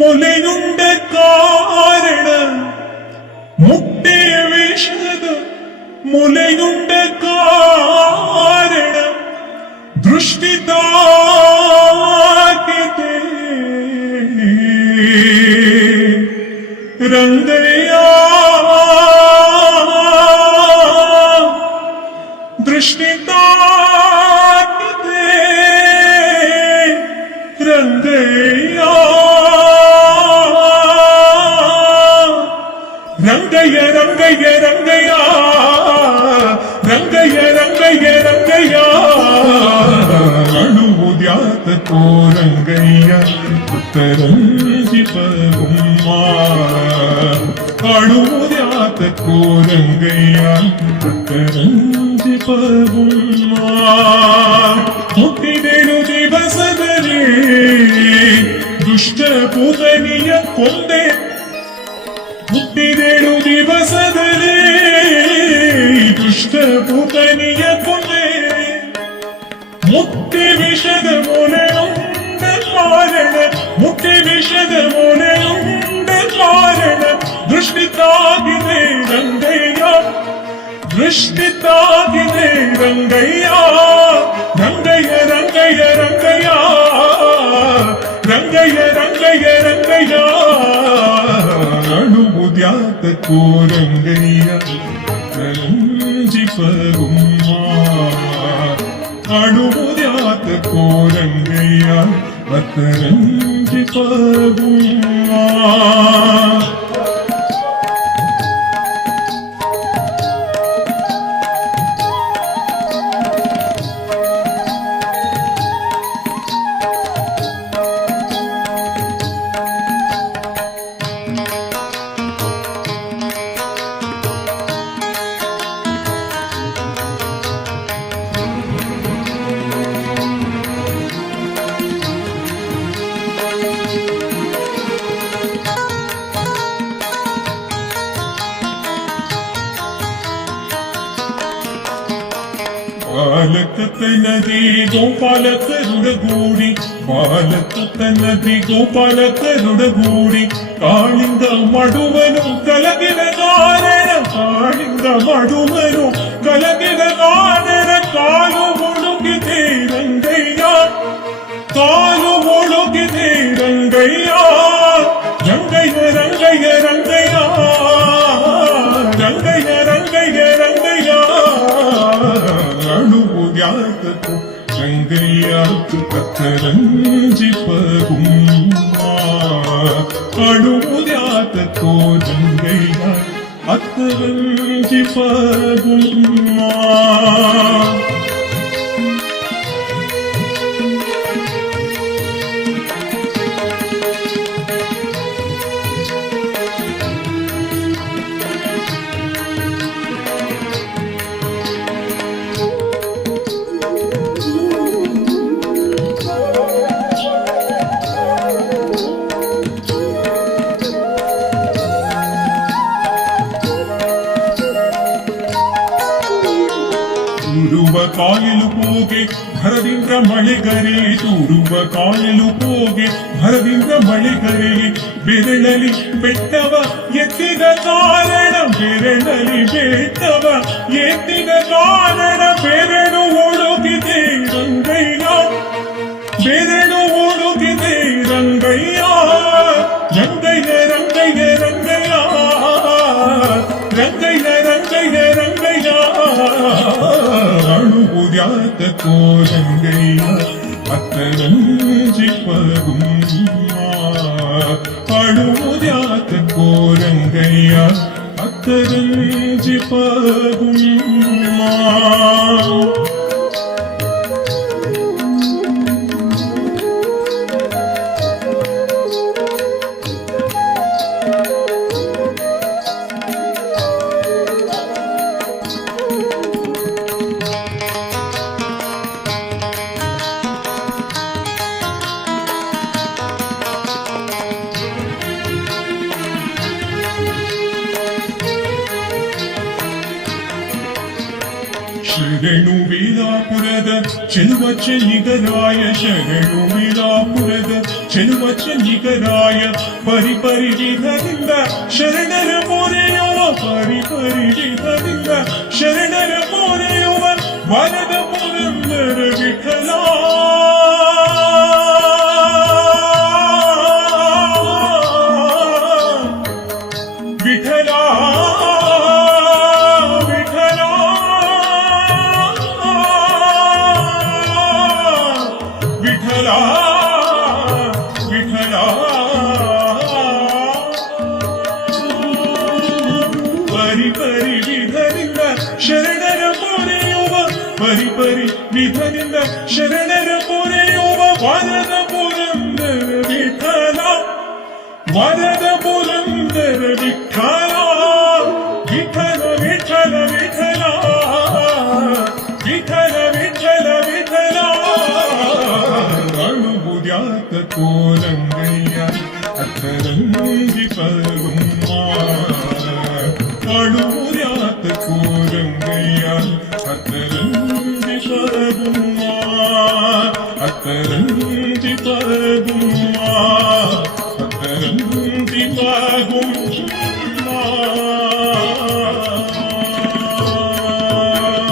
മുലയുണ്ട് മുക്തി കാരണം മുക്തി വിഷ ಮೊಲೆಯುಂಡ ಕಾರಣ ದೃಷ್ಟಿ ಅಳುವುದ್ಯಾತಕೋ ರಂಗಯ್ಯ ಉತ್ತರಂಜಿಪಗುಮ್ಮ ಅಳುವುದ್ಯಾತಕೋ ರಂಗಯ್ಯ ಉತ್ತರಂಜಿಪಗುಮ್ಮ ಹುಟ್ಟಿದೆನು ದಿವಸದಲ್ಲಿ ದುಷ್ಟ ಪುತನಿಯ ಕೊಂದೆ ಹುಟ್ಟಿದೆಳು ದಿವಸದಲ್ಲಿ ದುಷ್ಟ ಪುತನಿಯ ಕೊನೆ ಮುಕ್ತಿ ವಿಷದ ಮೊನೆಯುಂಡ ಕಾರಣ ಮುಕ್ತಿ ವಿಷದ ಮೊನೆಯುಂಡ ಕಾರಣ ದೃಷ್ಟಿ ತಾಗಿದೆ ರಂಗಯ್ಯ ದೃಷ್ಟಿ ತಾಗಿದೆ ರಂಗಯ್ಯ ರಂಗಯ್ಯ ರಂಗಯ್ಯ ರಂಗಯ್ಯ ರಂಗಯ್ಯ ರಂಗಯ್ಯ ರಂಗಯ್ಯ ಅಳುವುದ್ಯಾತಕೋ ರಂಗಯ್ಯ ರಂಜಿಪಗುಮ್ಮ ಅಳುವುದ್ಯಾತಕೋ പോരങ്കയ്യ പത്തനഞ്ചി പാകും ಬಾಲಕತ್ತ ನದಿ ಗೋಪಾಲಕರುಡಗೂಡಿ ಬಾಲಕತ್ತ ನದಿ ಗೋಪಾಲಕರುಡಗೂಡಿ ಕಾಳಿಂದ ಮಡುವ കത്തക്കും ശങ്കയാൾക്ക് കത്തരഞ്ചിപ്പകും അണുമുരാത്തക്കോ ശങ്കയാൾ അത്തരഞ്ചിപ്പകും ತೂರುವ ಕಾಯಲು ಹೋಗೆ ಭರದಿಂದ ಮಳೆಗರೆ ತೂರುವ ಕಾಯಲು ಹೋಗೆ ಭರದಿಂದ ಮಳೆಗರೆ ಬೆರಳಲಿ ಬೆಟ್ಟವ ಎತ್ತಿದ ಕಾರಣ ಬೆರಳಲಿ ಬೆಟ್ಟವ ಎತ್ತಿದ ಕಾರಣ ಬೆರಳು ಒಳುಗಿದೆ ರಂಗಯ್ಯ ಬೆರಳು ಒಳುಗಿದೆ ರಂಗಯ್ಯ ರಂಗಯ್ಯ ರಂಗಯ್ಯ ರಂಗಯ್ಯ ರಂಗಯ್ಯ ರಂಗಯ್ಯ അറിയാത്ത കോലങ്ങൾ അത്തരം രചിപ്പകും പടുമുരാത്ത ಶರಣುವಿಲಾಪುರದ ಚೆಲುವ ಚೆನ್ನಿಗರಾಯ ಶರಣುವಿಲಾಪುರದ ಚೆಲುವ ಚೆನ್ನಿಗರಾಯ ಪರಿ ಪರಿ ವಿಧದಿಂದ ಶರಣರ ಮೊರೆಯುವ ಪರಿ పరి పరి విధరింద శరణర పోరేయోవ పరి పరి విధరింద శరణర పోరేయోవ వరద పురందర విఠల వరద పురందర విఠల విఠల విఠల విఠల విఠల విఠల విఠల அணுகுயாத்த கோலங்கையா அத்தரங்கி பருகும்